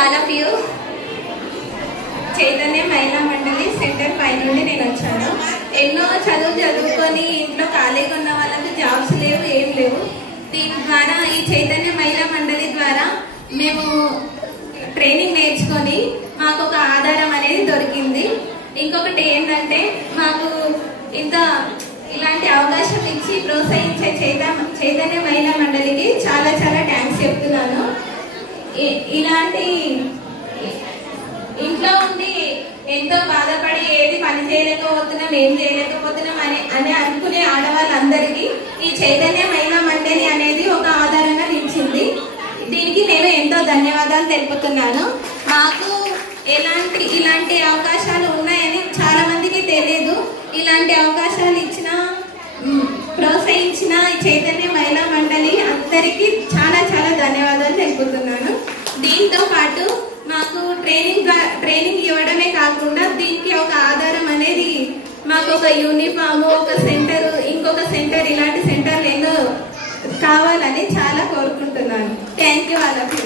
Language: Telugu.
All of you. చైతన్య మహిళా మండలి సెంటర్ 5 నుండి నేను వచ్చాను. ఎన్నో చదువుకొని ఇంట్లో ఖాళీగా ఉన్న వాళ్ళకి జాబ్స్ లేవు, ఏం లేవు. దీని ద్వారా ఈ చైతన్య మహిళా మండలి ద్వారా మేము ట్రైనింగ్ నేర్చుకొని మాకు ఒక ఆధారం అనేది దొరికింది. ఇంకొకటి ఏంటంటే మాకు ఇలాంటి అవకాశం ఇచ్చి ప్రోత్సహించే చైతన్య మహిళా మండలికి చాలా చాలా థ్యాంక్స్ చెప్తున్నాను. ఇలాంటి ఇంట్లో ఉండి ఎంతో బాధపడి ఏది పని చేయలేకపోతున్నాం, ఏం చేయలేకపోతున్నాం అని అనుకునే ఆడవాళ్ళందరికీ ఈ చైతన్య మహిళా మండలి అనేది ఒక ఆధారంగా నిలిచింది. దీనికి నేను ఎంతో ధన్యవాదాలు తెలుపుతున్నాను. మాకు ఇలాంటి అవకాశాలు ఉన్నాయని చాలా మందికి తెలియదు. ఇలాంటి అవకాశాలు ఇచ్చిన ప్రోత్సహించిన చైతన్య మహిళా మండలి అందరికీ చాలా చాలా ధన్యవాదాలు తెలుపుతున్నాను. దీంతో పాటు మాకు ట్రైనింగ్ ఇవ్వడమే కాకుండా దీనికి ఒక ఆధారం అనేది మాకు ఒక యూనిఫామ్, ఒక సెంటర్, ఇంకొక సెంటర్, ఇలాంటి సెంటర్లు ఎన్నో కావాలని చాలా కోరుకుంటున్నాను. Thank you all of you.